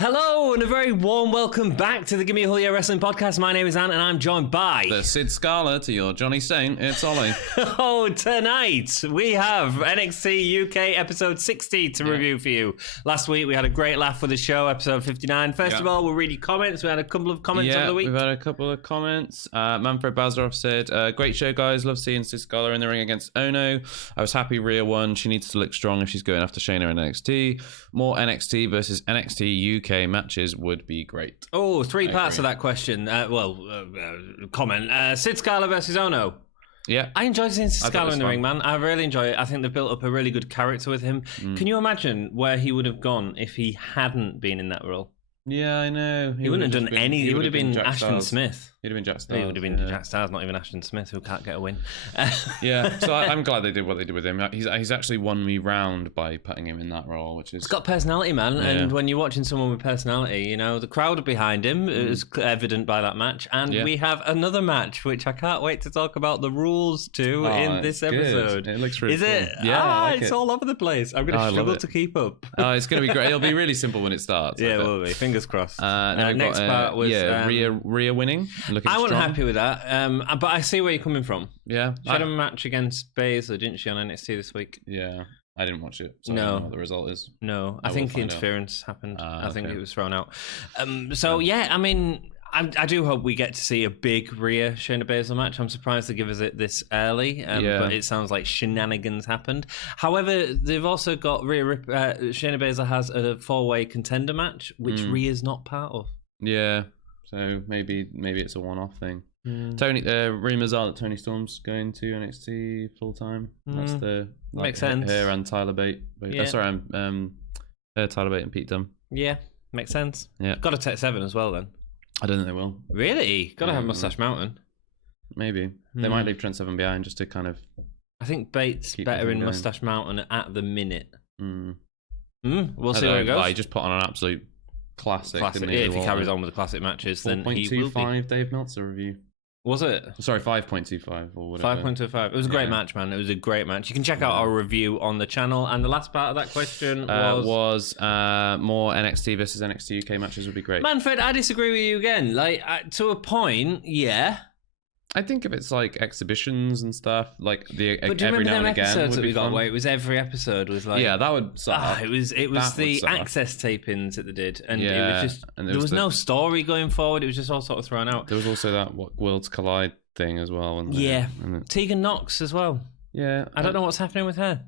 Hello and a very warm welcome back to the Gimme Wrestling Podcast. My name is Ant and I'm joined by... The Sid Scala to your Johnny Saint, it's Ollie. Oh, tonight we have NXT UK episode 60 to review for you. Last week we had a great laugh with the show, episode 59. First of all, we'll read your comments. We had a couple of comments over the week. We've had a couple of comments. Manfred Bazarov said, great show guys, love seeing Sid Scala in the ring against Ono. I was happy Rhea won. She needs to look strong if she's going after Shayna in NXT. More NXT versus NXT UK matches would be great. Oh, three parts of that question. Comment. Sid Scala versus Ono. Yeah. I enjoyed seeing Sid Scala in the ring, man. I really enjoy it. I think they've built up a really good character with him. Can you imagine where he would have gone if he hadn't been in that role? Yeah, I know. He wouldn't have done any. He would have been Ashton Smith. He'd have been Jack Stars. He would have been Jack Stars, not even Ashton Smith, who can't get a win. Yeah, so I'm glad they did what they did with him. He's actually won me round by putting him in that role, which is... He's got personality, man. Yeah. And when you're watching someone with personality, you know, the crowd are behind him. It was evident by that match. And we have another match, which I can't wait to talk about the rules to in this episode. It looks really cool. Is it? Yeah, it's all over the place. I'm going to struggle to keep up. It's going to be great. It'll be really simple when it starts. Yeah, it will be. Fingers crossed. Next part was... Rhea winning. I wasn't happy with that, but I see where you're coming from. Yeah. She had a match against Baszler, didn't she, on NXT this week? Yeah. I didn't watch it, so no. I don't know what the result is. No, I think interference happened. I think it was thrown out. I mean... I do hope we get to see a big Rhea Shayna Baszler match. I'm surprised they give us it this early, but it sounds like shenanigans happened. However, they've also got Shayna Baszler has a 4-way contender match, which Rhea's not part of. Yeah, so maybe it's a one-off thing. Tony, rumors are that Tony Storm's going to NXT full time. That's makes sense. Her and Tyler Bate. Tyler Bate and Pete Dunne. Yeah, makes sense. Yeah, got to take 7 as well then. I don't think they will. Really? Got to have Mustache Mountain. Maybe. They might leave Trent Seven behind just to kind of... I think Bates better in going. Mustache Mountain at the minute. We'll see where it goes. He just put on an absolute classic. If he carries on with the classic matches, then he will be. 4.25 Dave Meltzer review. Was it? Sorry, 5.25 or whatever. 5.25. It was a great match, man. It was a great match. You can check out our review on the channel. And the last part of that question was more NXT versus NXT UK matches would be great. Manfred, I disagree with you again. Like, to a point, yeah. I think if it's like exhibitions and stuff, like every now and again episodes that we got where it was every episode was like that would suck. It was the access tapings that they did, and it was just there was no story going forward. It was just all sort of thrown out. There was also that Worlds Collide thing as well. Tegan Nox as well. Yeah, I don't know what's happening with her.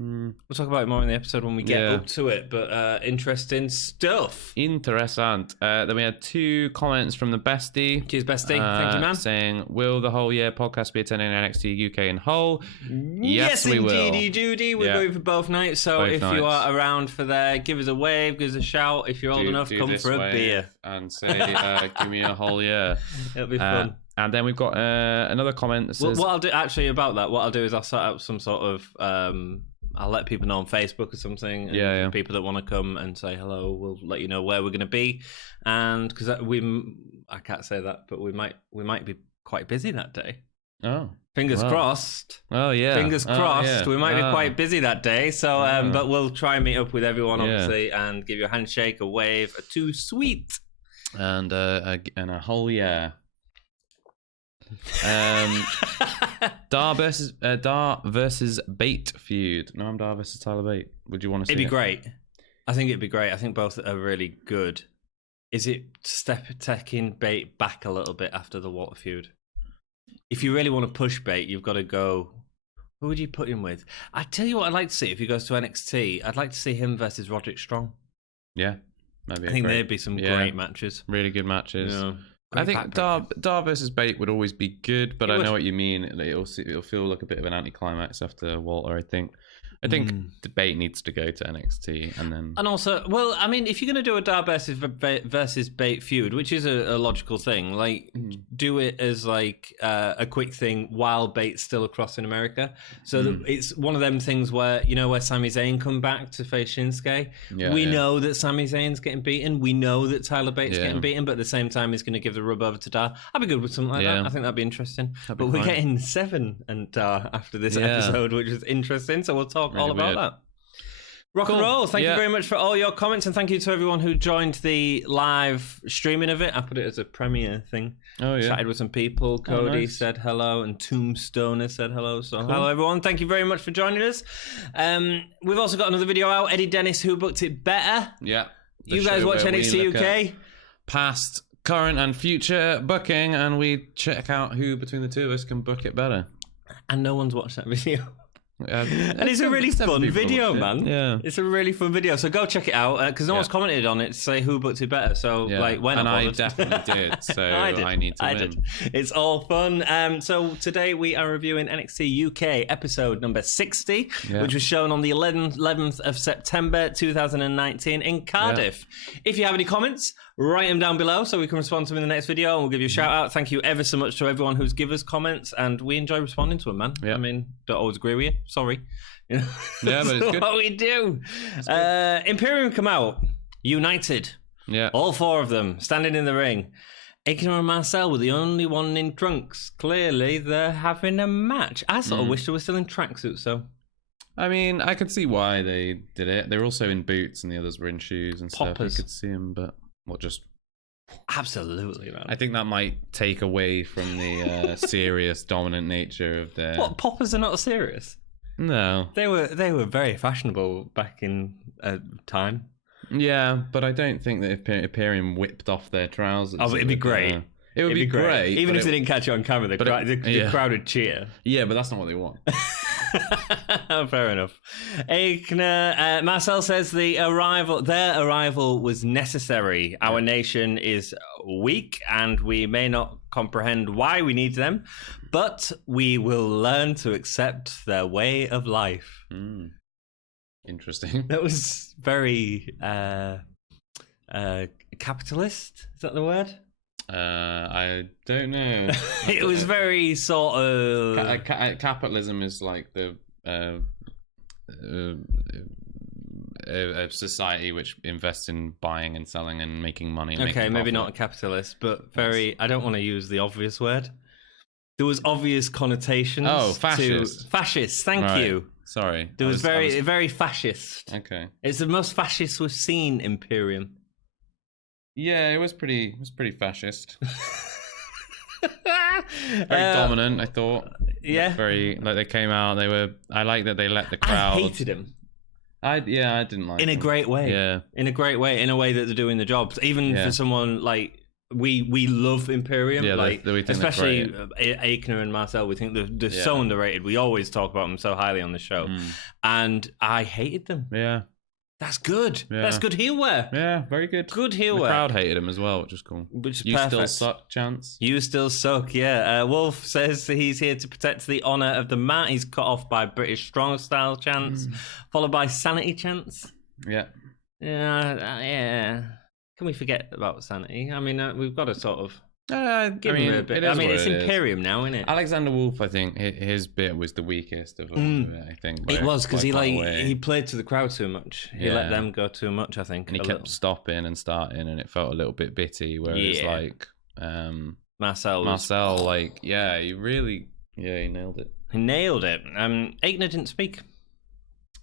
We'll talk about it more in the episode when we get up to it, but interesting stuff. Interessant. Then we had 2 comments from the Bestie. Cheers, Bestie. Thank you, man. Saying, will the whole year podcast be attending NXT UK in Hull? Yes, we will. Indeedy, Judy. We're going for both nights, so if you are around for there, give us a wave, give us a shout. If you're old enough, come for a beer. And say, give me a whole year. It'll be fun. And then we've got another comment that says... What I'll do, actually, about that, what I'll do is I'll set up some sort of... I'll let people know on Facebook or something. And people that want to come and say hello, we'll let you know where we're going to be. And because I can't say that, but we might be quite busy that day. Oh, fingers crossed. Oh yeah, fingers crossed. We might be quite busy that day. So, but we'll try and meet up with everyone obviously and give you a handshake, a wave, a 2 sweet, and a whole year. Dar versus Bate feud. No, I'm Dar versus Tyler Bate. Would you want to see it? It'd be great. I think it'd be great. I think both are really good. Is it taking Bate back a little bit after the Walter feud? If you really want to push Bate, you've got to go... Who would you put him with? I tell you what I'd like to see if he goes to NXT. I'd like to see him versus Roderick Strong. Yeah. I think there'd be some great matches. Really good matches. Yeah. I think Dar versus Bate would always be good, but I know what you mean. It'll feel like a bit of an anticlimax after Walter, I think. I think the Bate needs to go to NXT and also, well, I mean, if you're going to do a Dar versus Bate feud, which is a logical thing, like do it as like a quick thing while Bate's still across in America. So that it's one of them things where, you know, where Sami Zayn come back to face Shinsuke. We know that Sami Zayn's getting beaten. We know that Tyler Bate's getting beaten, but at the same time, he's going to give the rub over to Dar. I'd be good with something like that. I think that'd be interesting. We're getting Seven and Dar after this episode, which is interesting. So we'll talk all about that. Rock and Cool. roll. Thank you Yeah. very much for all your comments, and thank you to everyone who joined the live streaming of it. I put it as a premiere thing. Oh, yeah. Chatted with some people. Cody nice. said hello, and Tombstoner said hello. So hello, everyone. Thank you very much for joining us. We've also got another video out. Eddie Dennis, Who Booked It Better? Yeah. You guys watch NXT UK? Past, current, and future booking, and we check out who between the two of us can book it better. And no one's watched that video. And And it's a really fun video, man. Yeah. It's a really fun video. So go check it out, because no one's commented on it to say who booked it better. So, like, when and I definitely did, so I need to win. It's all fun. So today we are reviewing NXT UK episode number 60, which was shown on the 11th of September 2019 in Cardiff. If you have any comments, write them down below so we can respond to them in the next video, and we'll give you a shout out. Thank you ever so much to everyone who's given us comments, and we enjoy responding to them, man. I mean, don't always agree with you. Sorry. Yeah, but it's good. What we do. Imperium come out united. Yeah. All four of them standing in the ring. Aiken and Marcel were the only one in trunks. Clearly, they're having a match. I sort of wish they were still in tracksuits, so. I mean, I could see why they did it. They were also in boots, and the others were in shoes and Poppers. stuff. You could see them, but just. Absolutely, man. I think that might take away from the serious, dominant nature of their. What, poppers are not serious? No. They were very fashionable back in time. Yeah, but I don't think that if Imperium whipped off their trousers. Oh, it'd be great. It would be great. Even if they didn't catch it on camera, the crowd would cheer. Yeah, but that's not what they want. Fair enough. Aikner, Marcel says their arrival was necessary. Our nation is weak, and we may not comprehend why we need them, but we will learn to accept their way of life. Interesting. That was very capitalist. Is that the word? I don't know. It was very sort of capitalism is like the a society which invests in buying and selling and making money. And okay, maybe not a capitalist, but very. I don't want to use the obvious word. There was obvious connotations. Oh, fascist. Fascist. Thank you. Sorry. There was very fascist. Okay. It's the most fascist we've seen, Imperium. Yeah, it was pretty fascist. Very dominant, I thought. Yeah. They came out, I like that they let the crowd. I hated him. I didn't like in them. A great way. Yeah. In a great way, in a way that they're doing the job. Even for someone like we love Imperium, we think especially Aikner and Marcel. We think they're so underrated. We always talk about them so highly on the show, and I hated them. Yeah, that's good. Yeah. That's good heel wear. Yeah, very good. Good heel the wear. The crowd hated him as well, which is cool. Which is you perfect. Still suck, Chance. You still suck. Yeah. Wolf says he's here to protect the honor of the mat. He's cut off by British Strong Style chants, followed by Sanity chants. Yeah. Yeah. Can we forget about Sanity? I mean, we've got to sort of give him a bit. It's Imperium now, isn't it? Alexander Wolf, I think his bit was the weakest of all of it. I think it was because he played to the crowd too much. He let them go too much. I think, and he kept stopping and starting, and it felt a little bit bitty. Whereas Marcel, he really, he nailed it. He nailed it. Aikner didn't speak.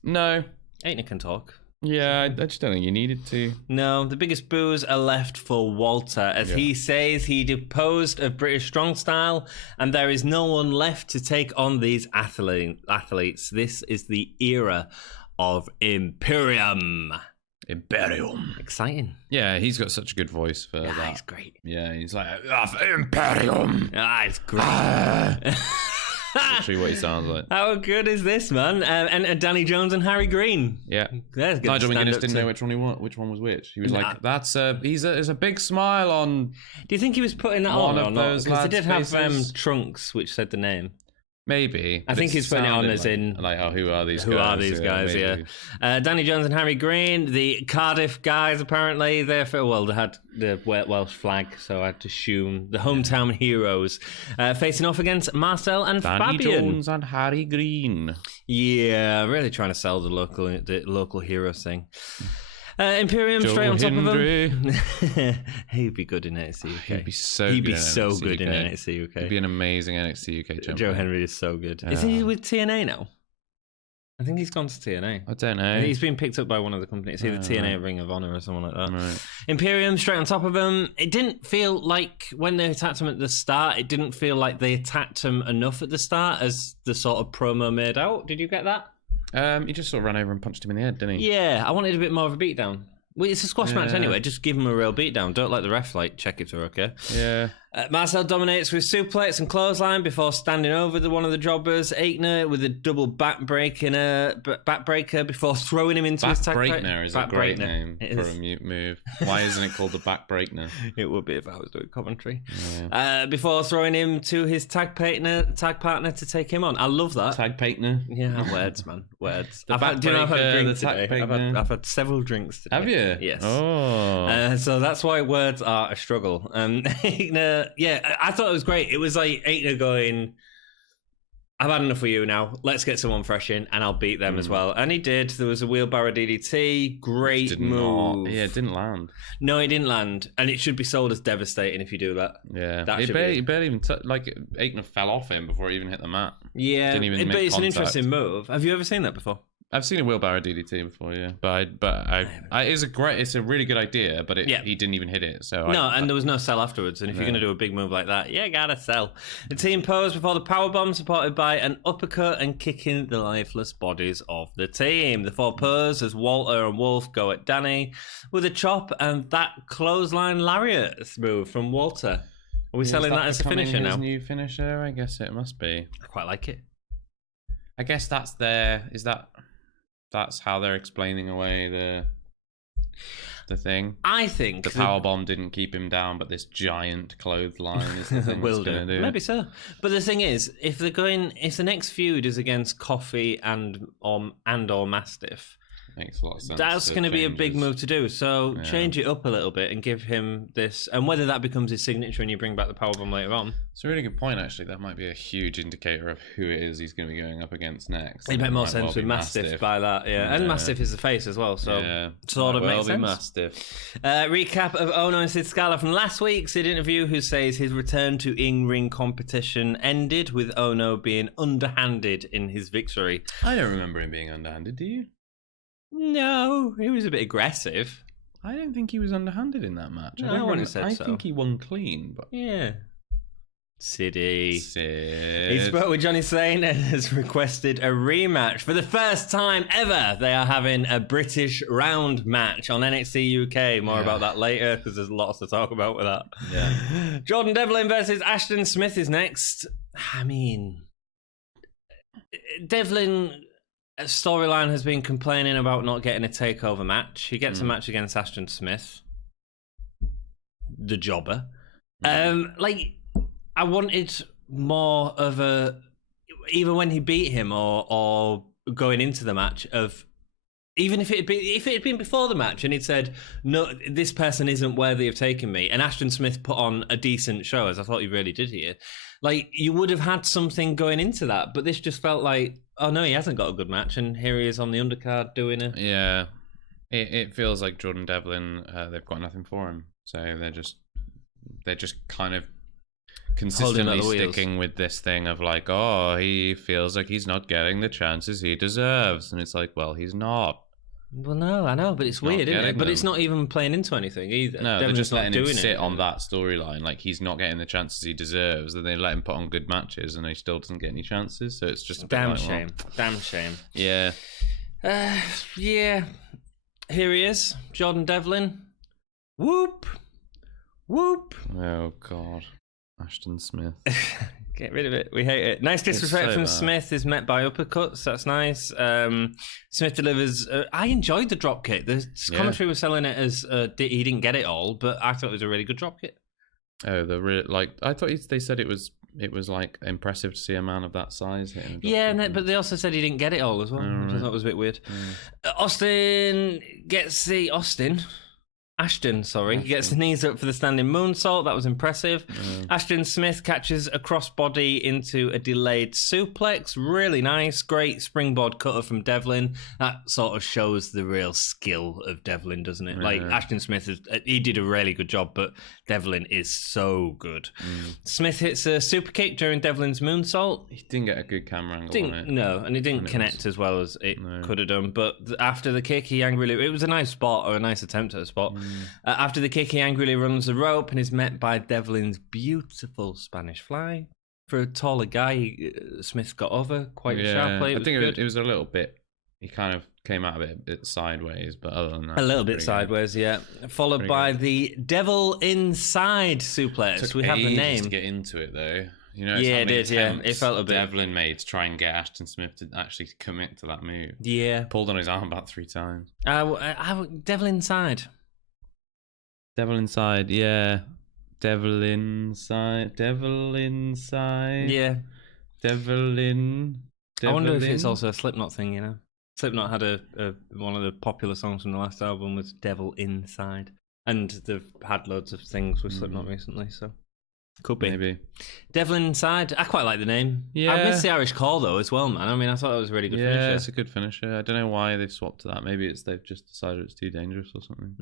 No, Aikner can talk. Yeah, I just don't think you needed to. No, the biggest boos are left for Walter, as he says he deposed of British Strong Style, and there is no one left to take on these athletes. This is the era of Imperium. Exciting. Yeah, he's got such a good voice for that. He's great. Yeah, he's like, Imperium. It's great. Literally what he sounds like. How good is this, man? And Danny Jones and Harry Green. Yeah. Nigel McGuinness didn't know which one was which. He was like, "That's there's a big smile on." Do you think he was putting that on or not? Because they did have trunks which said the name. Maybe. I think he's putting it on as in... Like, who are these guys? Who are these guys, yeah. Danny Jones and Harry Green, the Cardiff guys, apparently. They had the Welsh flag, so I'd assume the hometown heroes. Facing off against Marcel and Danny Fabian. Jones and Harry Green. Yeah, really trying to sell the local heroes thing. Imperium Joe straight on top Hendry. Of him. He'd be good in NXT UK. He'd be so good in NXT UK. He'd be an amazing NXT UK champion. Joe Hendry is so good. Is he with TNA now? I think he's gone to TNA. I don't know. He's been picked up by one of the companies, either TNA or Ring of Honor or someone like that. Right. Imperium straight on top of him. It didn't feel like when they attacked him at the start, it didn't feel like they attacked him enough at the start as the sort of promo made out. Did you get that? He just sort of ran over and punched him in the head, didn't he? Yeah, I wanted a bit more of a beatdown. Well, it's a squash match anyway. Just give him a real beatdown. Don't let the ref check if they're okay. Yeah. Marcel dominates with suplex and clothesline before standing over one of the jobbers. Aichner with a double backbreaker before throwing him into his tag. Backbreaker is a great name for a mute move. Why isn't it called the backbreaker? It would be if I was doing commentary. Yeah. Before throwing him to his tag partner to take him on. I love that. Tag partner. Yeah, words, man. Words. Do you know I've had a drink today? I've had several drinks today. Have you? Yes. Oh. So that's why words are a struggle. Aichner, yeah, I thought it was great. It was like Aichner going, I've had enough of you now. Let's get someone fresh in, and I'll beat them as well. And he did. There was a wheelbarrow DDT. Great move. Yeah, it didn't land. No, it didn't land. And it should be sold as devastating if you do that. Yeah. He barely even Aichner fell off him before he even hit the mat. Yeah, Didn't even but make it's contact. an interesting move. Have you ever seen that before? I've seen a wheelbarrow DDT before, yeah, it's a really good idea, but he didn't even hit it. So and there was no sell afterwards. And if you're going to do a big move like that, you gotta sell. The team posed before the powerbomb, supported by an uppercut and kicking the lifeless bodies of the team. The four pose as Walter and Wolf go at Danny with a chop and that clothesline lariat move from Walter. Are we selling that as a finisher now? New finisher, I guess it must be. I quite like it. I guess that's how they're explaining away the thing. I think the powerbomb didn't keep him down, but this giant clothesline is the thing that's going to do. Maybe so. But the thing is, if the next feud is against Coffee and or Mastiff, makes a lot of sense. That's going to be a big move to do. So change it up a little bit and give him this, and whether that becomes his signature and you bring back the powerbomb later on. It's a really good point, actually. That might be a huge indicator of who it is he's going to be going up against next. It makes more sense with Mastiff by that, and Mastiff is the face as well, so sort of makes sense. Mastiff. Recap of Ono and Sid Scala from last week's Sid interview, who says his return to in-ring competition ended with Ono being underhanded in his victory. I don't remember him being underhanded, do you? No, he was a bit aggressive. I don't think he was underhanded in that match. I think he won clean, but yeah. Sid. He Sid. spoke with Johnny Sane and has requested a rematch. For the first time ever, they are having a British round match on NXT UK. More about that later, because there's lots to talk about with that. Yeah. Jordan Devlin versus Ashton Smith is next. I mean, Devlin... storyline has been complaining about not getting a takeover match. He gets a match against Ashton Smith, the jobber. I wanted more of a, even when he beat him or going into the match, of even if it had been before the match and he'd said, no, this person isn't worthy of taking me, and Ashton Smith put on a decent show, as I thought he really did here, like, you would have had something going into that. But this just felt like, oh no, he hasn't got a good match, and here he is on the undercard doing it. Yeah, it feels like Jordan Devlin, they've got nothing for him, so they're just kind of consistently sticking with this thing of like, oh, he feels like he's not getting the chances he deserves, and it's like, well, he's not. Well, no, I know, but it's weird, isn't it? But it's not even playing into anything either. No, they're just letting him sit on that storyline. Like, he's not getting the chances he deserves. Then they let him put on good matches, and he still doesn't get any chances. So it's just a damn shame. Damn shame. Yeah. Yeah. Here he is, Jordan Devlin. Whoop. Whoop. Oh, God. Ashton Smith. Get rid of it. We hate it. Nice disrespect from Smith is met by uppercuts. That's nice. Smith delivers. I enjoyed the drop kick. The commentary was selling it as he didn't get it all, but I thought it was a really good drop kick. Oh, I thought they said it was like impressive to see a man of that size hitting. But they also said he didn't get it all as well, which I thought was a bit weird. Austin gets the Austin. Ashton, sorry. He gets his knees up for the standing moonsault. That was impressive. Ashton Smith catches a crossbody into a delayed suplex. Really nice. Great springboard cutter from Devlin. That sort of shows the real skill of Devlin, doesn't it? Like, Ashton Smith, he did a really good job, but Devlin is so good. Smith hits a super kick during Devlin's moonsault. He didn't get a good camera angle on it. No, and he didn't connect as well as it could have done. But after the kick, he angrily... It was a nice spot, or a nice attempt at a spot. After the kick, he angrily runs the rope and is met by Devlin's beautiful Spanish fly. For a taller guy, Smith got over quite sharply. I think it was a little bit... He kind of came out of it a bit sideways, but other than that... A little bit sideways, yeah. Followed by the Devil Inside suplex. We have the name. To get into it, though. You know, yeah, it did, yeah. It felt a bit... Devlin made to try and get Ashton Smith to actually commit to that move. Yeah. Pulled on his arm about 3 times. Devil Inside. Devil Inside, yeah. Devil Inside. Yeah. Devlin. I wonder if it's also a Slipknot thing, you know? Slipknot had one of the popular songs from the last album was Devil Inside. And they've had loads of things with Slipknot recently, so... Could be. Maybe. Devlin Inside. I quite like the name. Yeah. I miss the Irish call, though, as well, man. I mean, I thought it was a really good finisher. Yeah, it's a good finisher. I don't know why they've swapped to that. Maybe they've just decided it's too dangerous or something.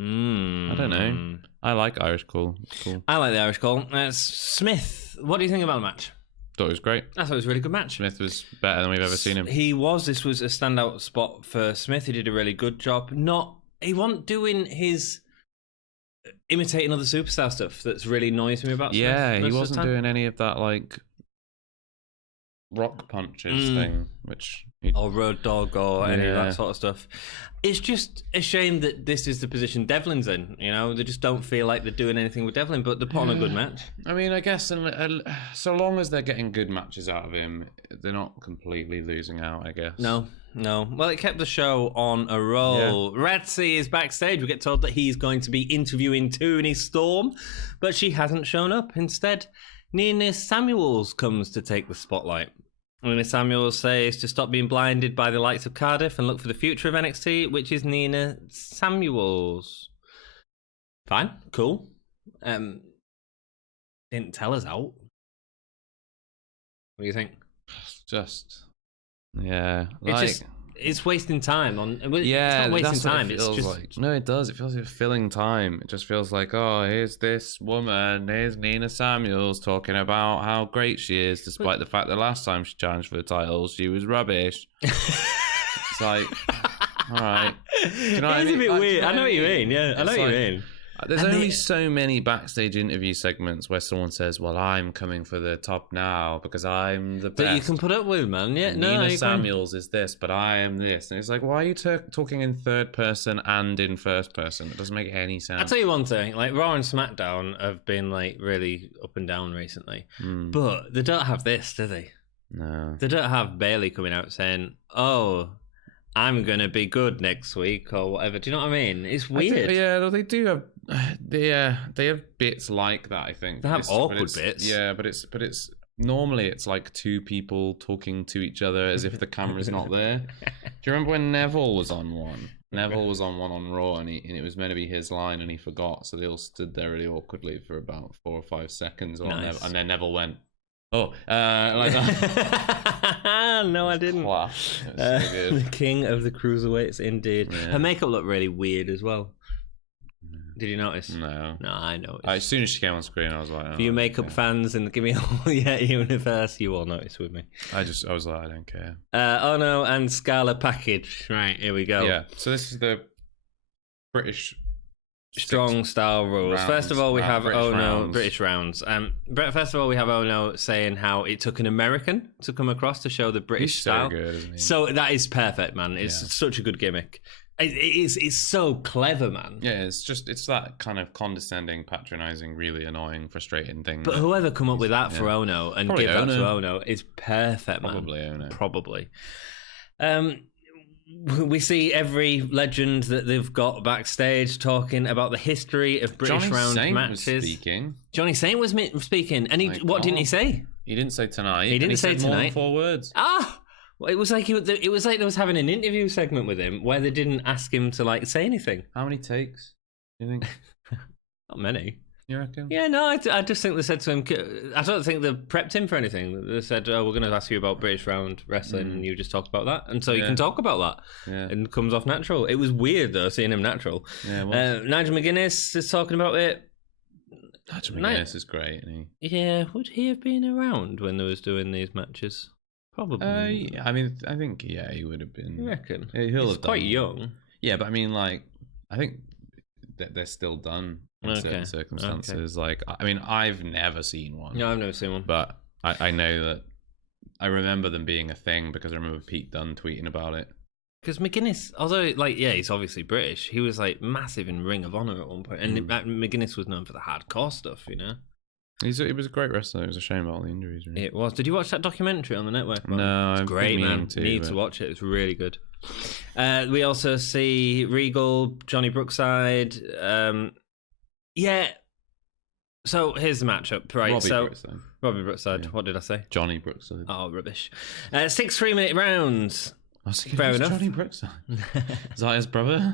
I don't know. I like Irish call. It's cool. I like the Irish call. Smith, what do you think about the match? Thought it was great. I thought it was a really good match. Smith was better than we've ever seen him. He was. This was a standout spot for Smith. He did a really good job. He wasn't doing his... imitating other superstar stuff that's really annoys me about Smith. Yeah, he wasn't doing any of that, like, rock punches thing, which... Or Road Dog or any of that sort of stuff. It's just a shame that this is the position Devlin's in, you know? They just don't feel like they're doing anything with Devlin, but they're putting a good match. I mean, I guess so long as they're getting good matches out of him, they're not completely losing out, I guess. No. Well, it kept the show on a roll. Yeah. Ratsy is backstage. We get told that he's going to be interviewing Tony Storm, but she hasn't shown up. Instead, Nina Samuels comes to take the spotlight. Nina Samuels says to stop being blinded by the lights of Cardiff and look for the future of NXT, which is Nina Samuels. Fine, cool. Didn't tell us out. What do you think? Yeah, it's wasting time on. Yeah, it's not wasting time. It feels like. No, it does. It feels like filling time. It just feels like, oh, here's this woman. Here's Nina Samuels talking about how great she is, despite the fact that last time she challenged for the title, she was rubbish. It's like, all right. You know it's a bit weird. I know what you mean. Yeah, I know what you mean. There's only so many backstage interview segments where someone says, well, I'm coming for the top now because I'm the best. That you can put up with, man. Yeah, Nina Samuels is this, but I am this. And it's like, why are you talking in third person and in first person? It doesn't make any sense. I'll tell you one thing. Like, Raw and SmackDown have been, like, really up and down recently. But they don't have this, do they? No. They don't have Bayley coming out saying, oh... I'm going to be good next week or whatever. Do you know what I mean? It's weird. They do have... They have bits like that, I think. They have awkward bits. Yeah, but it's... Normally, it's like two people talking to each other as if the camera's not there. Do you remember when Neville was on one? Neville was on one on Raw and it was meant to be his line and he forgot. So they all stood there really awkwardly for about 4 or 5 seconds. Nice. And then Neville went... Oh, like that. No, I didn't. Wow. So the king of the cruiserweights, indeed. Yeah. Her makeup looked really weird as well. Did you notice? No. No, I noticed. As soon as she came on screen, I was like... Oh, for you makeup fans in the Gimme universe, you all noticed with me. I was like, I don't care. Ono and Scala package. Right, here we go. Yeah, so this is the British... Strong style rules. Rounds. First of all, we have British rounds. First of all, we have Ono saying how it took an American to come across to show the British style. So good, isn't he? So that is perfect, man. It's such a good gimmick. It's so clever, man. Yeah, it's that kind of condescending, patronizing, really annoying, frustrating thing. But whoever come up with that for Ono and Probably give Ono. that to Ono is perfect, man. Probably Ono. Probably. We see every legend that they've got backstage talking about the history of British round matches. Was speaking. Johnny Saint was speaking, and didn't he say? He didn't say tonight. He didn't say said tonight. More than 4 words. Well, it was like they was having an interview segment with him where they didn't ask him to like say anything. How many takes? You think? Not many. You reckon? Yeah, no, I just think they said to him, I don't think they prepped him for anything. They said, we're going to ask you about British round wrestling, and you just talk about that. And so you can talk about that. Yeah. And it comes off natural. It was weird, though, seeing him natural. Yeah, Nigel McGuinness is talking about it. Nigel McGuinness is great, isn't he? Yeah, would he have been around when they was doing these matches? Probably. I mean, I think, he would have been. You reckon? He's quite young. Yeah, but I mean, like, I think that they're still done in certain circumstances. Okay. Like, I mean, I've never seen one. No, I've never seen one. But I know that I remember them being a thing because I remember Pete Dunne tweeting about it. Because McGuinness, although, like, he's obviously British, he was, like, massive in Ring of Honor at one point. And McGuinness was known for the hardcore stuff, you know? He was a great wrestler. It was a shame about all the injuries. Really. It was. Did you watch that documentary on the network? No, it's great, man. You need to watch it. It's really good. We also see Regal, Johnny Brookside. Yeah. So here's the matchup, right? Robbie Brookside. Yeah. What did I say? Johnny Brookside. Oh, rubbish. 6 3-minute rounds. Fair enough. Johnny Brookside. Is that his brother?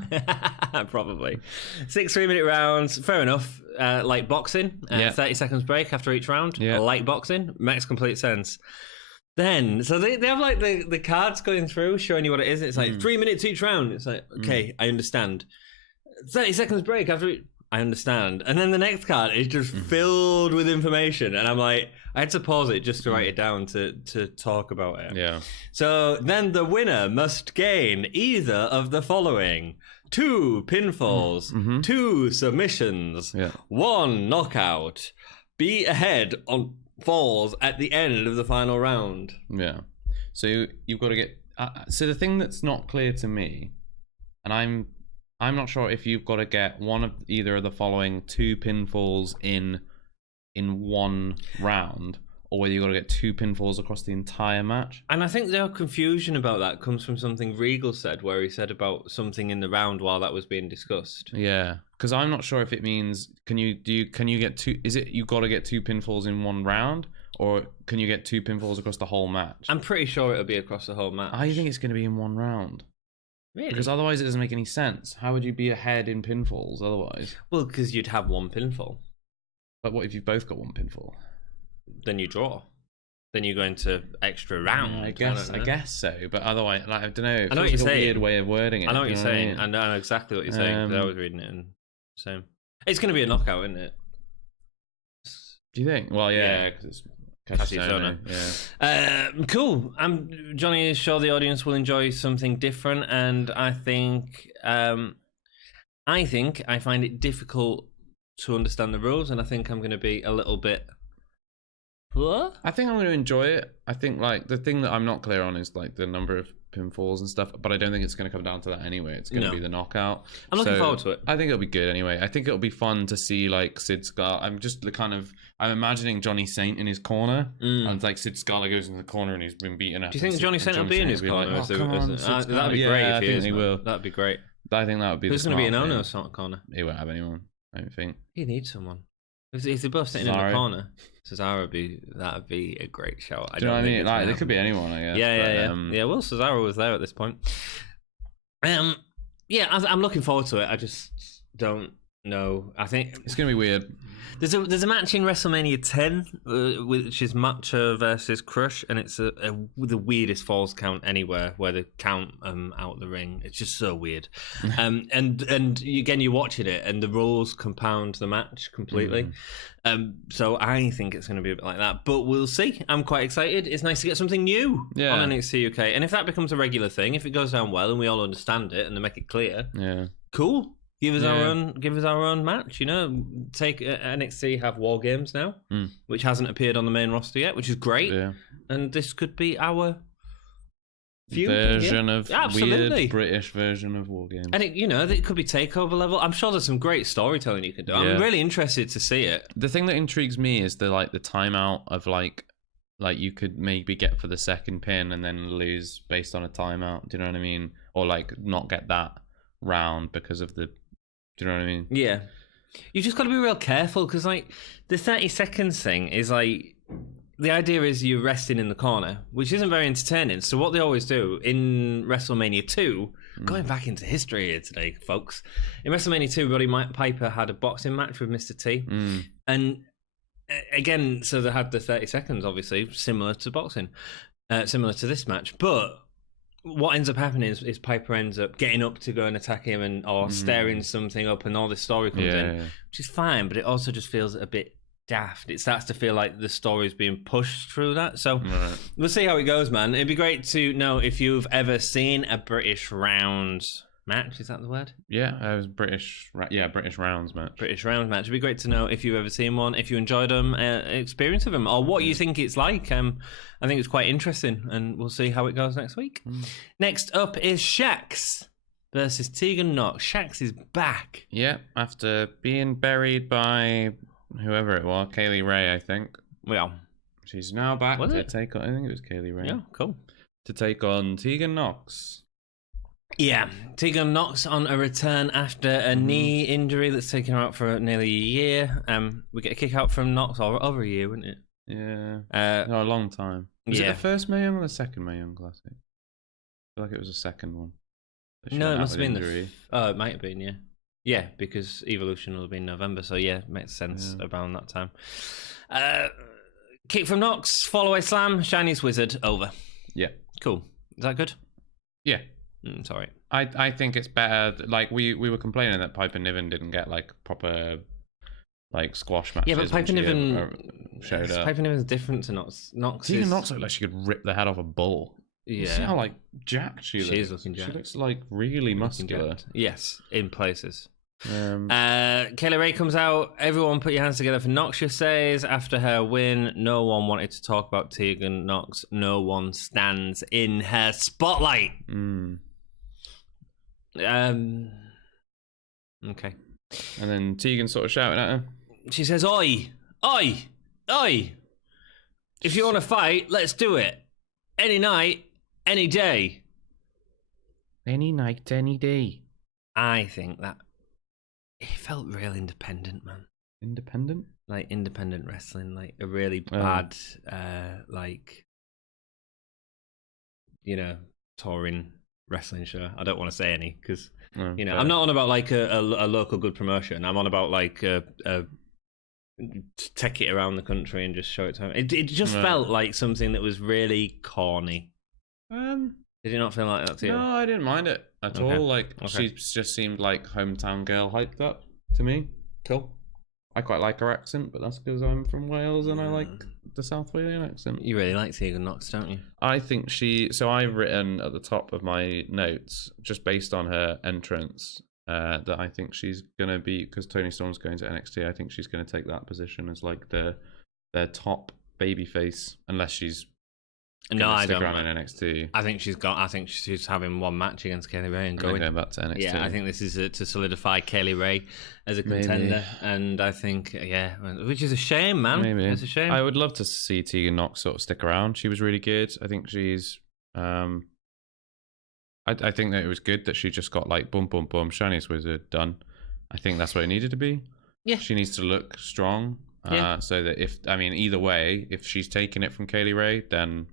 Probably. 6 3-minute rounds. Fair enough. Like boxing. 30 seconds break after each round. Yeah. Like boxing. Makes complete sense. Then, so they have like the cards going through showing you what it is. It's like 3 minutes each round. It's like, okay, I understand. 30 seconds break after I understand. And then the next card is just filled with information. And I'm like, I had to pause it just to write it down to talk about it. Yeah. So then the winner must gain either of the following: 2 pinfalls, 2 submissions, 1 knockout, be ahead on falls at the end of the final round. Yeah. So you've got to get... so the thing that's not clear to me, and I'm not sure if you've got to get one of either of the following 2 pinfalls in one round, or whether you've got to get 2 pinfalls across the entire match. And I think their confusion about that comes from something Regal said, where he said about something in the round while that was being discussed. Yeah, because I'm not sure if it means can you get 2? Is it you got to get 2 pinfalls in one round, or can you get 2 pinfalls across the whole match? I'm pretty sure it'll be across the whole match. I think it's going to be in one round. Really? Because otherwise it doesn't make any sense. How would you be ahead in pinfalls otherwise? Well, because you'd have 1 pinfall. But what if you've both got 1 pinfall? Then you draw. Then you go into extra round. Yeah, I guess so. But otherwise, like, I don't know. I know what you're saying. A weird way of wording it. I know what you're saying. I know exactly what you're saying. I was reading it and same. It's going to be a knockout, isn't it? Do you think? Well, yeah, because it's Cassius. Yeah. Cool. Johnny is sure the audience will enjoy something different, and I think I find it difficult to understand the rules, and I think I'm going to be a little bit. What? I think I'm going to enjoy it. I think like the thing that I'm not clear on is like the number of pinfalls and stuff, but I don't think it's going to come down to that anyway. It's going to be the knockout. I'm looking forward to it. I think it'll be good anyway. I think it'll be fun to see like Sid Scala. I'm imagining Johnny Saint in his corner, and like Sid Scala goes into the corner and he's been beaten up. Do you think Johnny Saint will be in his corner? Like, that'd be great. I think he will. That'd be great. I think that would be. Who's going to be in Ono's corner? He won't have anyone. I don't think he needs someone. If they're both sitting in the corner, Cesaro that'd be a great shout. Do you know what I mean? Like, it could be anyone, I guess. Yeah. Well, Cesaro was there at this point. I'm looking forward to it. I just don't know. I think it's gonna be weird. There's a match in WrestleMania 10, which is Macho versus Crush, and it's the weirdest falls count anywhere, where they count out the ring. It's just so weird. And again, you're watching it, and the rules compound the match completely. So I think it's going to be a bit like that, but we'll see. I'm quite excited. It's nice to get something new on NXT UK, and if that becomes a regular thing, if it goes down well and we all understand it and they make it clear, cool. Give us our own match, you know. Take NXT have War Games now, which hasn't appeared on the main roster yet, which is great. Yeah. And this could be our version of weird British version of War Games. And it could be takeover level. I'm sure there's some great storytelling you could do. I'm really interested to see it. The thing that intrigues me is the timeout of like you could maybe get for the second pin and then lose based on a timeout. Do you know what I mean? Or like not get that round because of the. Do you know what I mean? Yeah. You just got to be real careful because, like, the 30 seconds thing is like, the idea is you're resting in the corner, which isn't very entertaining. So what they always do in WrestleMania 2, going back into history here today, folks. In WrestleMania 2, Roddy Piper had a boxing match with Mr. T. And again, so they had the 30 seconds, obviously, similar to boxing, similar to this match. But what ends up happening is Piper ends up getting up to go and attack him or staring something up, and all this story comes in, which is fine, but it also just feels a bit daft. It starts to feel like the story's being pushed through that. So we'll see how it goes, man. It'd be great to know if you've ever seen a British round match. Is that the word? Yeah, it was British. British rounds match. British round match. It'd be great to know if you've ever seen one, if you enjoyed them, experience of them, or what you think it's like. I think it's quite interesting, and we'll see how it goes next week. Next up is Shax versus Tegan Nox. Shax is back. Yeah, after being buried by whoever it was, Kaylee Ray, I think. Well, she's now back to take on. I think it was Kaylee Ray. Yeah, cool. To take on Tegan Nox. Yeah, Tegan Nox on a return after a knee injury that's taken her out for nearly a year. We get a kick out from Nox over a year, wouldn't it? Yeah. No, a long time. Was it the first Mae Young or the second Mae Young Classic? I feel like it was the second one. No, it must have been it might have been, yeah. Yeah, because Evolution will be in November, so yeah, it makes sense around that time. Kick from Nox, follow-away slam, Shiniest Wizard, over. Yeah. Cool. Is that good? Yeah. Sorry. I think it's better. Like, we were complaining that Piper Niven didn't get, like, proper, like, squash matches. Yeah, but Piper Niven showed up. Piper Niven's different to Nox. Tegan Nox looked like she could rip the head off a bull. Yeah. You see how, like, jacked she looks? She's looking jacked. She looks, like, really muscular. Yes, in places. Kaylee Ray comes out. Everyone put your hands together for Nox, she says. After her win, no one wanted to talk about Tegan Nox. No one stands in her spotlight. Okay. And then Tegan sort of shouting at her. She says, Oi! Oi! Oi! If you want to fight, let's do it. Any night, any day. Any night, any day. I think that it felt real independent, man. Independent? Like independent wrestling, like a really bad, like, you know, touring wrestling show. I don't want to say any because, you know, I'm not on about like a local good promotion. I'm on about like take it around the country and just show it to them. It just felt like something that was really corny. Did you not feel like that too? No, I didn't mind it at all. Like, she just seemed like hometown girl hyped up to me. Cool. I quite like her accent, but that's because I'm from Wales and I like the South Walian accent. You really like Tegan Nox, don't you? I think so I've written at the top of my notes, just based on her entrance, that I think she's going to be, because Toni Storm's going to NXT, I think she's going to take that position as like their top babyface, unless she's I don't. Around in NXT. I think she's having one match against Kaylee Ray and going back to NXT. Yeah, I think this is to solidify Kaylee Ray as a contender. And I think, which is a shame, man. Maybe. It's a shame. I would love to see Tegan Nox sort of stick around. She was really good. I think she's. I think that it was good that she just got like boom, boom, boom, Shiniest Wizard done. I think that's what it needed to be. Yeah. She needs to look strong. So that either way, if she's taking it from Kaylee Ray, then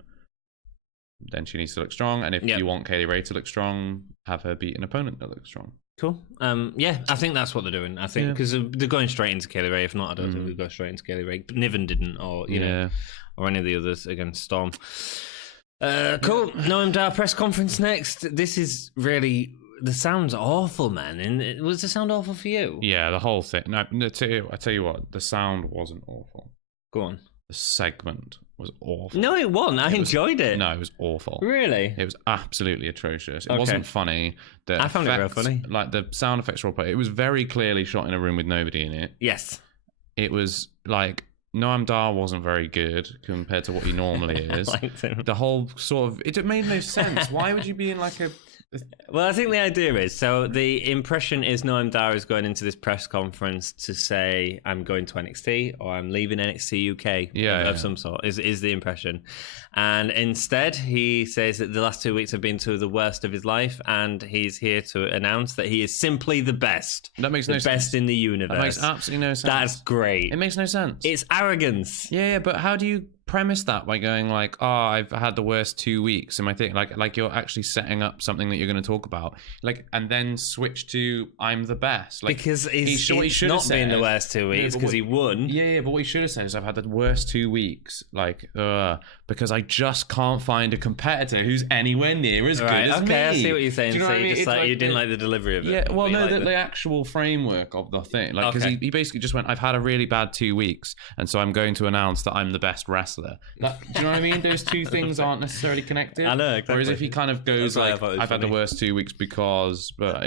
she needs to look strong, and if you want Kaylee Ray to look strong, have her beat an opponent that looks strong. Cool. I think that's what they're doing. I think because they're going straight into Kaylee Ray. If not, I don't think they'll go straight into Kaylee Ray. But Niven didn't, or you know, or any of the others against Storm. Cool. Noam Dar press conference next. This is really, the sound's awful, man. And was the sound awful for you? Yeah, the whole thing. No, I tell you what, the sound wasn't awful. Go on. The segment was awful. No, it wasn't. I enjoyed it. No, it was awful. Really? It was absolutely atrocious. It wasn't funny. I found it real funny. Like the sound effects role play, it was very clearly shot in a room with nobody in it. Yes. It was like Noam Dar wasn't very good compared to what he normally is. I liked him. The whole sort of, it made no sense. Why would you be in like a... Well, I think the idea is, so the impression is Noam Dar is going into this press conference to say, I'm going to NXT or I'm leaving NXT UK of some sort, is the impression. And instead, he says that the last 2 weeks have been two of the worst of his life, and he's here to announce that he is simply the best. That makes no sense. The best in the universe. That makes absolutely no sense. That's great. It makes no sense. It's arrogance. Yeah, but how do you premise that by going like, oh, I've had the worst 2 weeks, and I think like you're actually setting up something that you're going to talk about, like, and then switch to I'm the best, like, because he's not been the worst 2 weeks because he won. Yeah, but what he should have said is I've had the worst 2 weeks, like, because I just can't find a competitor who's anywhere near as good as me. I see what you're saying. Do you know so what I mean? you just like you didn't like the delivery of it. Yeah, well, no, the actual framework of the thing, like, because he basically just went, I've had a really bad 2 weeks, and so I'm going to announce that I'm the best wrestler. Do you know what I mean? Those two things aren't necessarily connected. I know, exactly. Whereas if he kind of goes like, I've had the worst 2 weeks because, but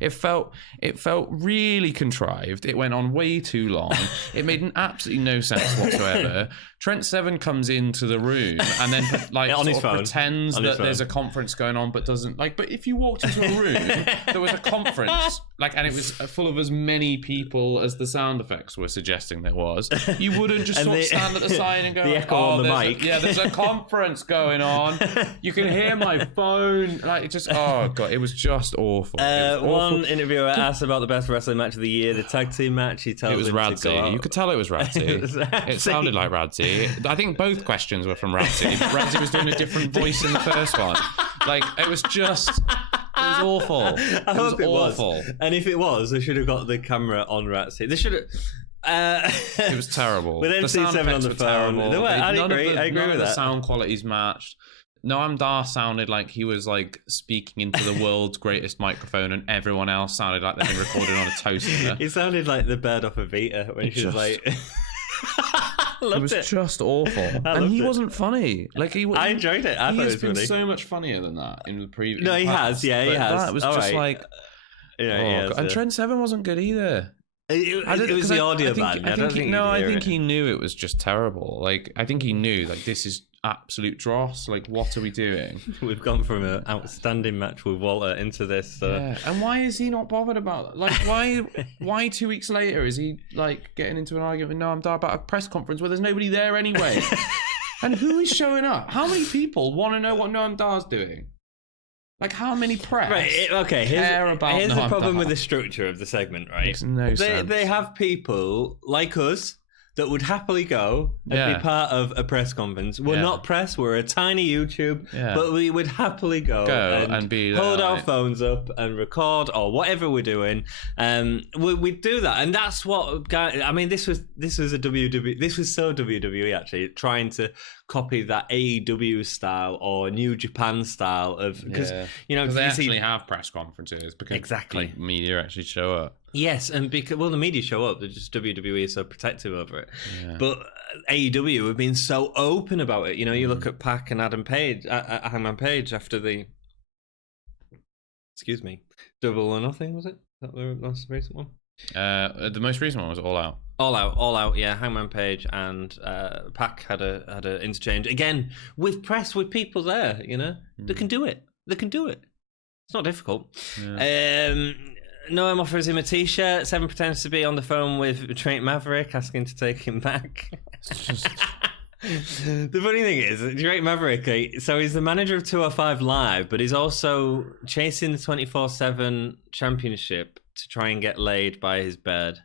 it felt really contrived. It went on way too long. It made absolutely no sense whatsoever. Trent Seven comes into the room and then like on his phone. Pretends that there's a conference going on, but doesn't like. But if you walked into a room, there was a conference, like, and it was full of as many people as the sound effects were suggesting there was. You wouldn't just sort of stand at the side and go, the echo on the mic. there's a conference going on. You can hear my phone. Like, it just, oh god, it was just awful. One interviewer asked about the best wrestling match of the year, the tag team match. He told it was Radzi. You could tell it was Radzi. It sounded like Radzi. I think both questions were from Radzi. Radzi was doing a different voice in the first one. Like, it was awful. I hope it was. And if it was, they should have got the camera on Radzi. They should have. It was terrible. With MC7 on the phone. I agree with that. The sound quality's matched. Noam Dar sounded like he was like speaking into the world's greatest microphone, and everyone else sounded like they'd been recorded on a toaster. He sounded like the bird off a Vita when she was like. It was just awful, and he wasn't funny. Like I enjoyed it. I thought it was been funny. so much funnier than that in the previous. No, he has. Yeah, he has. That was just like, and Trent Seven wasn't good either. It was the audio bad. I think he knew it was just terrible. Like, I think he knew, like, this is absolute dross. Like, what are we doing? We've gone from an outstanding match with Walter into this. Yeah. And why is he not bothered about it? Like, why 2 weeks later is he like getting into an argument with Noam Dar about a press conference where there's nobody there anyway? And who is showing up? How many people want to know what Noam Dar's doing? Like, how many press care about here's the problem Dar? with the structure of the segment, right? Makes no sense. They have people like us that would happily go and be part of a press conference. We're not press, we're a tiny YouTube, but we would happily go and be there, hold our phones up and record or whatever we're doing. We'd do that, and that's what. I mean, this was a WWE. This was so WWE actually trying to copy that AEW style or New Japan style of because you know they actually have press conferences because like, media actually show up. Yes, and because the media show up, they're just WWE is so protective over it. Yeah. But AEW have been so open about it. You know, you look at Pac and Adam Page, Hangman Page after the Double or Nothing, was it? That the most recent one? The most recent one was All Out. All out. Yeah, Hangman Page and Pac had a interchange again with press, with people there. You know, they can do it. It's not difficult. Yeah. Noam offers him a t-shirt. Seven pretends to be on the phone with Drake Maverick, asking to take him back. The funny thing is, Drake Maverick, so he's the manager of 205 Live, but he's also chasing the 24/7 championship to try and get laid by his bed.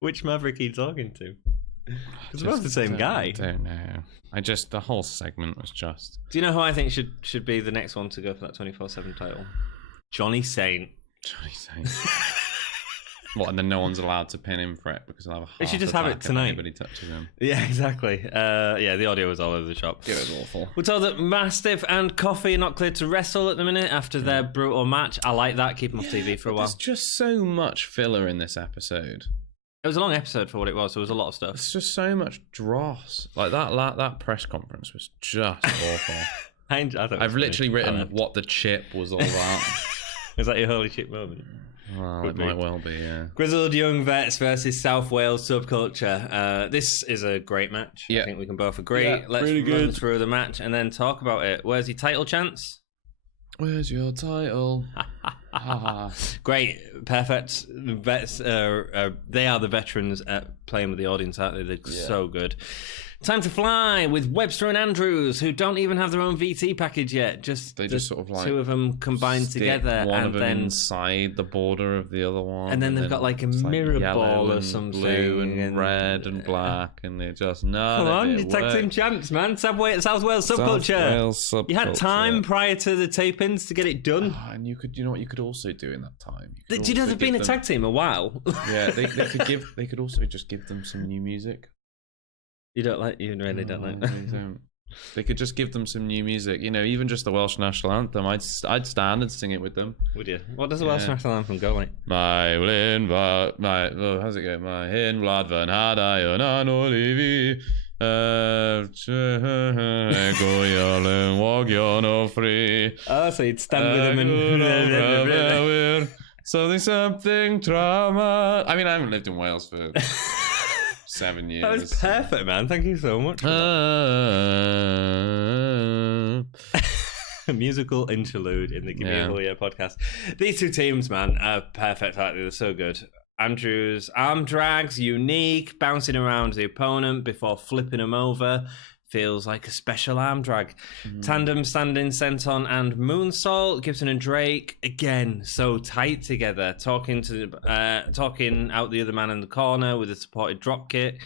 Which Maverick are you talking to? Because we're both the same guy. I don't know. The whole segment was just... Do you know who I think should be the next one to go for that 24/7 title? Johnny Saint. What, and then no one's allowed to pin him for it because he'll have a heart attack. They should just have it tonight. Anybody touches him. Yeah, exactly. The audio was all over the shop. It was awful. We're told that Mastiff and Coffee are not cleared to wrestle at the minute after their brutal match. I like that. Keep them off TV for a while. There's just so much filler in this episode. It was a long episode for what it was. There was a lot of stuff. It's just so much dross. Like that press conference was just awful. I've literally written what the chip was all about. Was that your holy chip moment? Well, it might well be, yeah. Grizzled Young Vets versus South Wales Subculture. This is a great match. I think we can both agree. Yeah, Let's run through the match and then talk about it. Where's your title chance? Where's your title? Great, perfect. Vets, they are the veterans at playing with the audience, aren't they? They're so good. Time to Fly with Webster and Andrews, who don't even have their own VT package yet. They just sort of like two of them combined together, one and of them then inside the border of the other one, and then they've got like a mirror ball or something, blue and red and black, and they just come on, you tag team champs, man. South Wales Subculture. You had time prior to the tape-ins to get it done, and you could, you know what you could also do in that time. Do you know they've been a tag team a while? Yeah, they could also just give them some new music. You really don't like that. They could just give them some new music, you know, even just the Welsh national anthem. I'd stand and sing it with them. Would you? What does the Welsh national anthem go like? How's it go? My hen wlad fy nhadau yn anolifi, goiol yn wagion o ffri. Oh, so you'd stand with them and... Something trauma. I mean, I haven't lived in Wales for 7 years. That was perfect, man. Thank you so much. A musical interlude in the Gimme podcast. These two teams, man, are perfect. They're so good. Andrew's arm drags, unique, bouncing around the opponent before flipping him over. Feels like a special arm drag. Tandem standing senton and moonsault. Gibson and Drake again so tight together, talking out the other man in the corner with a supported drop kick.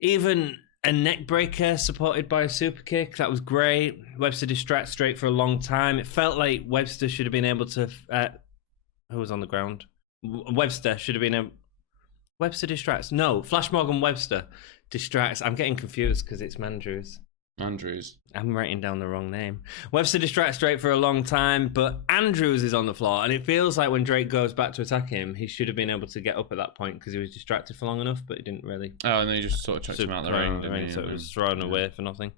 Even a neck breaker supported by a super kick. That was great. Webster distracts Drake for a long time. It felt like Webster should have been able to. Who was on the ground? Webster should have been a. Webster distracts. No, Flash Morgan Webster distracts. I'm getting confused because it's Mandrews. I'm writing down the wrong name. Webster distracts Drake for a long time, but Andrews is on the floor, and it feels like when Drake goes back to attack him, he should have been able to get up at that point because he was distracted for long enough, but he didn't really. Oh, and then he just sort of chucked him out the ring, so it was thrown away for nothing.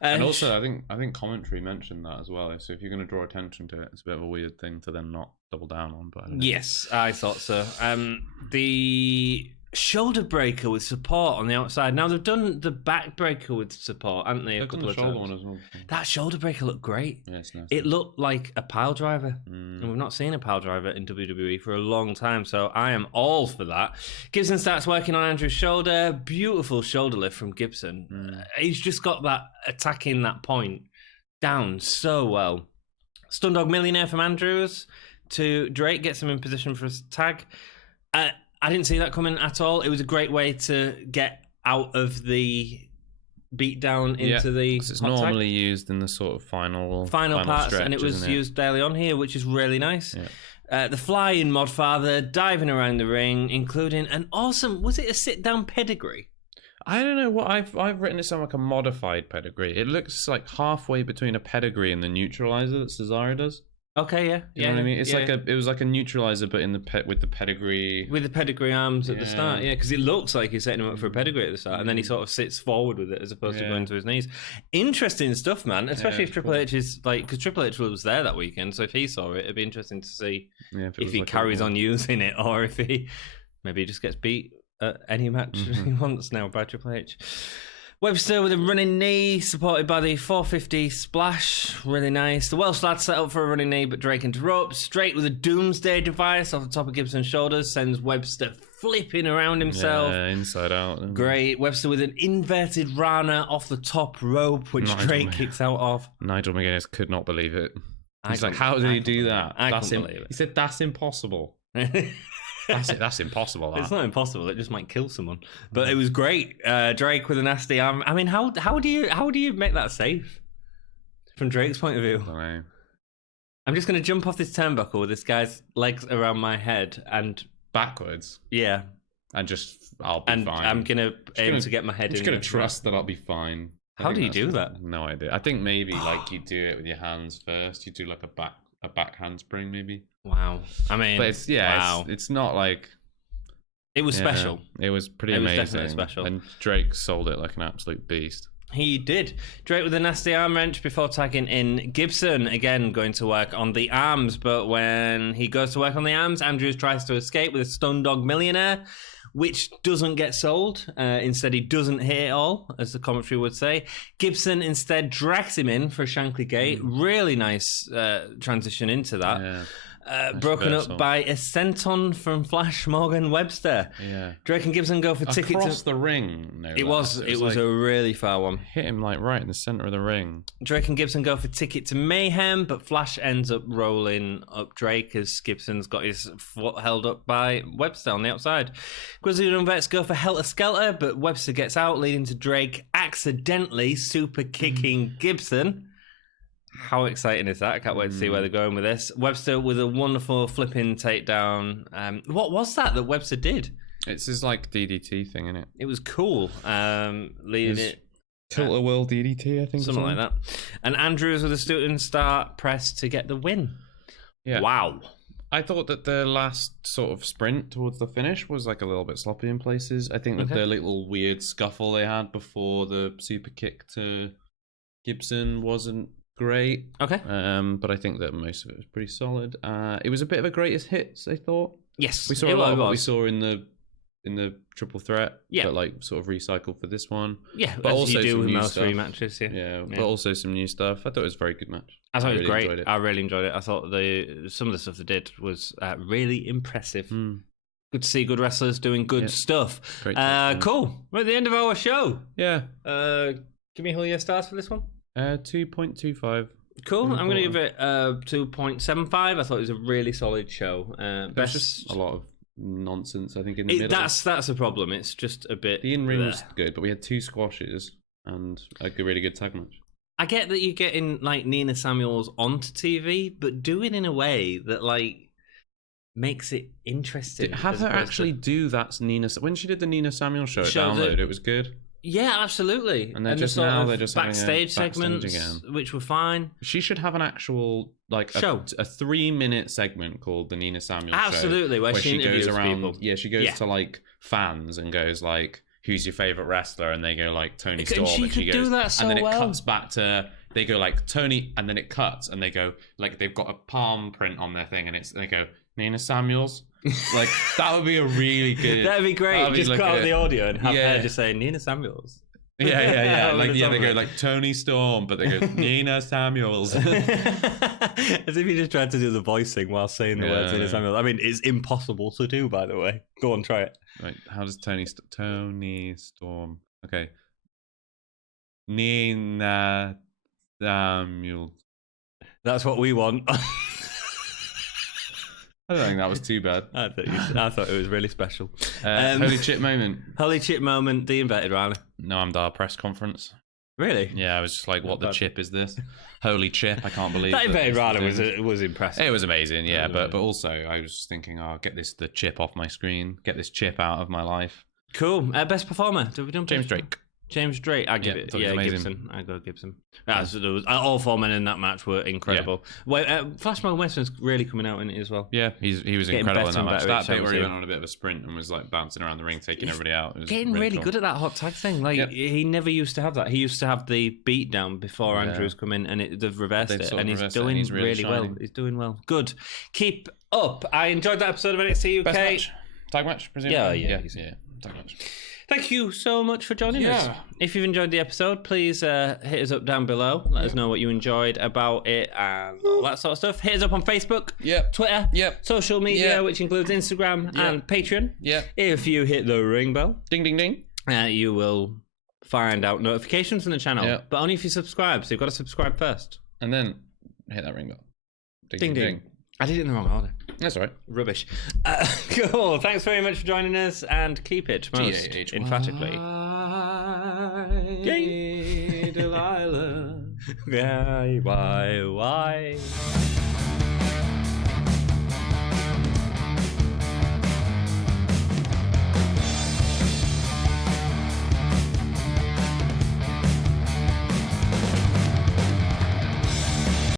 And also, I think commentary mentioned that as well. So if you're going to draw attention to it, it's a bit of a weird thing to then not double down on. But yes, I thought so. The shoulder breaker with support on the outside. Now they've done the back breaker with support, haven't they? They've done the shoulder one as well. That shoulder breaker looked great. Yeah, it's nice. It looked like a pile driver, and we've not seen a pile driver in WWE for a long time. So I am all for that. Gibson starts working on Andrew's shoulder. Beautiful shoulder lift from Gibson. He's just got that attacking that point down so well. Stundog Millionaire from Andrews to Drake gets him in position for a tag. I didn't see that coming at all. It was a great way to get out of the beatdown into the it's normally used in the sort of final parts, stretch, and it was used daily on here, which is really nice. The flying Modfather diving around the ring, including an awesome, was it a sit-down pedigree? I don't know what I've written it something like a modified pedigree. It looks like halfway between a pedigree and the neutralizer that Cesaro does. Okay, yeah. You know what I mean? It's it was like a neutralizer, but in with the pedigree. With the pedigree arms at the start, because it looks like he's setting him up for a pedigree at the start, and then he sort of sits forward with it as opposed to going to his knees. Interesting stuff, man. Especially if Triple H is like, because Triple H was there that weekend, so if he saw it, it'd be interesting to see if he carries on using it, or if he just gets beat at any match he wants now by Triple H. Webster with a running knee, supported by the 450 splash. Really nice. The Welsh lad set up for a running knee, but Drake interrupts. Drake with a doomsday device off the top of Gibson's shoulders sends Webster flipping around himself. Yeah, inside out. Great. Webster with an inverted Rana off the top rope, which Drake kicks out of. Nigel McGuinness could not believe it. He's like, how did he do that? I couldn't believe it. He said, that's impossible. That's impossible. It's not impossible. It just might kill someone. But it was great. Drake with a nasty arm. I mean, how do you make that safe from Drake's point of view? I don't know. I'm just going to jump off this turnbuckle with this guy's legs around my head and backwards. Yeah, and I'll be fine. I'm going to aim to get my head. I'm just going to trust that I'll be fine. How do you do that? No idea. I think maybe like you do it with your hands first. You do like a back handspring maybe. Wow. I mean, but it's not like it was special. It was pretty amazing. Definitely special. And Drake sold it like an absolute beast. He did. Drake with a nasty arm wrench before tagging in Gibson, again going to work on the arms, but when he goes to work on the arms, Andrews tries to escape with a Stone Dog Millionaire, which doesn't get sold. Instead, he doesn't hit it all, as the commentary would say. Gibson instead drags him in for a Shankly Gate. Really nice transition into that. broken up by a senton from Flash Morgan Webster. Yeah. Drake and Gibson go for tickets across the ring. No, it was like, a really far one. Hit him like right in the center of the ring. Drake and Gibson go for ticket to Mayhem, but Flash ends up rolling up Drake as Gibson's got his foot held up by Webster on the outside. Grizzly and Vex go for Helter Skelter, but Webster gets out, leading to Drake accidentally super kicking Gibson. How exciting is that? I can't wait to see where they're going with this. Webster with a wonderful flipping takedown. What was that Webster did? It's his like DDT thing, isn't it? It was cool. Leading it. Tilt-a-whirl DDT, I think. Something like that. And Andrews with a student start press to get the win. Yeah. Wow. I thought that the last sort of sprint towards the finish was like a little bit sloppy in places. I think that the little weird scuffle they had before the super kick to Gibson wasn't great. Okay. But I think that most of it was pretty solid. It was a bit of a greatest hits, I thought. Yes. We saw a lot of what we saw in the triple threat. Yeah. But like sort of recycled for this one. Yeah, but as also you do with most stuff. Rematches. Yeah, but also some new stuff. I thought it was a very good match. I thought it was really great. I really enjoyed it. I thought some of the stuff they did was really impressive. Good to see good wrestlers doing good stuff. Great cool. We're at the end of our show. Yeah. Give me all your stars for this one. 2.25. Cool. I'm going to give it 2.75. I thought it was a really solid show. Best just a lot of nonsense, I think, in the middle. That's a problem. It's just a bit. The in-ring was good, but we had 2 squashes and a really good tag match. I get that you're getting like Nina Samuels onto TV, but do it in a way that like makes it interesting. Have her actually do that Nina when she did the Nina Samuels show at Download? It was good. Yeah, absolutely. And they're just backstage segments, again, which were fine. She should have an actual show, a 3-minute segment called the Nina Samuels show. Absolutely, where she goes around. People. Yeah, she goes to like fans and goes like, "Who's your favorite wrestler?" And they go like Tony Storm. And she could do that so well. And then it cuts back to they go like Tony, and then it cuts and they go like they've got a palm print on their thing, and they go Nina Samuels. Like that would be a really good. That'd be great. Just cut out the audio and have her just say Nina Samuels. Yeah. Like they go like Tony Storm, but they go Nina Samuels. As if you just tried to do the voicing while saying the words Nina Samuels. I mean, it's impossible to do, by the way. Go on, try it. Right, how does Tony Storm? Okay, Nina Samuels. That's what we want. I don't think that was too bad. I thought it was really special. Holy chip moment. Holy chip moment. The inverted Riley. No, I'm at press conference. Really? Yeah, I was just like, what the chip is this? Holy chip, I can't believe that inverted Riley was impressive. It was amazing, yeah, but also I was just thinking, get the chip off my screen, get this chip out of my life. Cool. Best performer. Did we do James Drake? James Drake, I give it. Yeah, Gibson. I go Gibson. All 4 men in that match were incredible. Yeah. Flash Morgan Westman's really coming out in it as well. Yeah, he was incredible in that match. That bit where he went on a bit of a sprint and was like bouncing around the ring, taking everybody out. It was getting really good at that hot tag thing. Like he never used to have that. He used to have the beat down before Andrews come in, and they've reversed it, and he's doing really well. He's doing well. Good. Keep up. I enjoyed that episode of NXT UK. Best match? Tag match, presumably? Yeah. Tag match. Thank you so much for joining us. If you've enjoyed the episode, please hit us up down below. Let us know what you enjoyed about it and all that sort of stuff. Hit us up on Facebook, Twitter, social media, which includes Instagram and Patreon. If you hit the ring bell, ding, ding, ding, you will find out notifications from the channel, but only if you subscribe. So you've got to subscribe first. And then hit that ring bell. Ding, ding, ding. I did it in the wrong order. That's all right. Rubbish. Cool. Thanks very much for joining us, and keep it most emphatically. Delilah. Why?